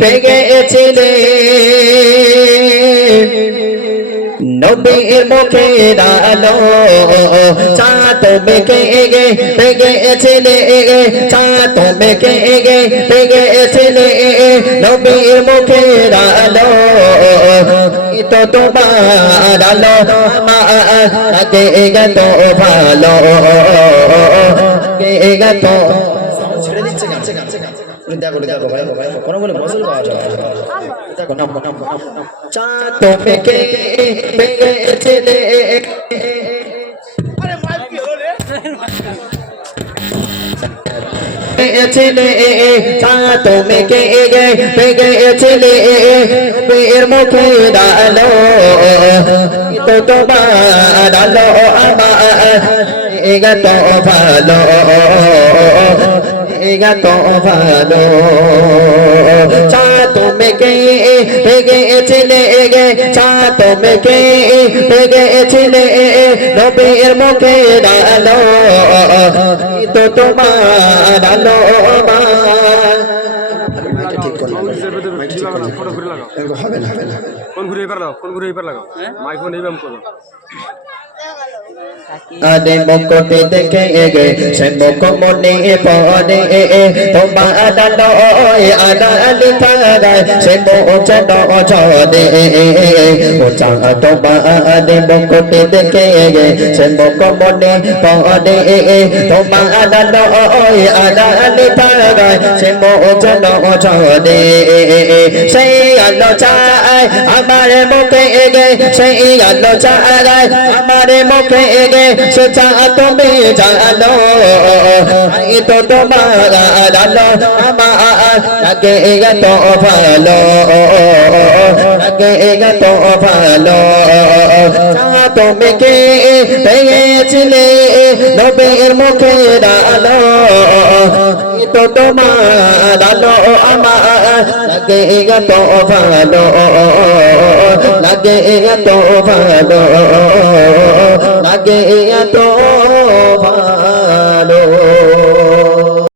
পেগেছিলে নবীর মুখে আলো চাঁদ মেকে গে পেগেছিলে চাঁদ মেকে গে পেগেছিলে নবীর মুখে আলো, তো তোমার আলো আগে গত ভালো, গে ছেড়ে দিচ্ছে গান দেখো দেখো ভাই কোনো কোনো মজল পাওয়া যায়। দেখো নাম নাম নাম চাঁদ মেকে পেগেছিলে ছেলে মেকে গে পেগেছিলে বীর মুখে ডালো। তো চাঁদ মেকে পেগেছিলে গে চাঁদ মেকে পেগেছিলে নবীর মুখে ডালো। তো তোমার ডালো ঠিক করলাম ফটো ঘুরে লাগাও। হবে না হবে না ফোন ঘুরে এবার লাগাও ফোন ঘুরে এবার লাগাও। মাইক ফোন এইবার করো। আরে মুকুটে দেখে গে সে মুখ মনে পড়ে তোমার আদালো আদালি থাগায় সে মুখ চড়ে ও চা তোমার মুকুটে দেখে গে সে মুখ মনে পড়ে তোমার আদালো আদালি থাগায় সে মুখ চড়ে সেই আলো চায়, আমার মুখে গে সেই আলো চায়, আমার মুখে গে সে তুমি জানো এই তো তোমার আলো লাগে এত ভালো লাগে এত ভালো তুমি কে পেয়েছিলে নবীর মুখে এই তো তোমার আলো আমার লাগে এত ভালো লাগে এত ভালো লাগে এত ভালো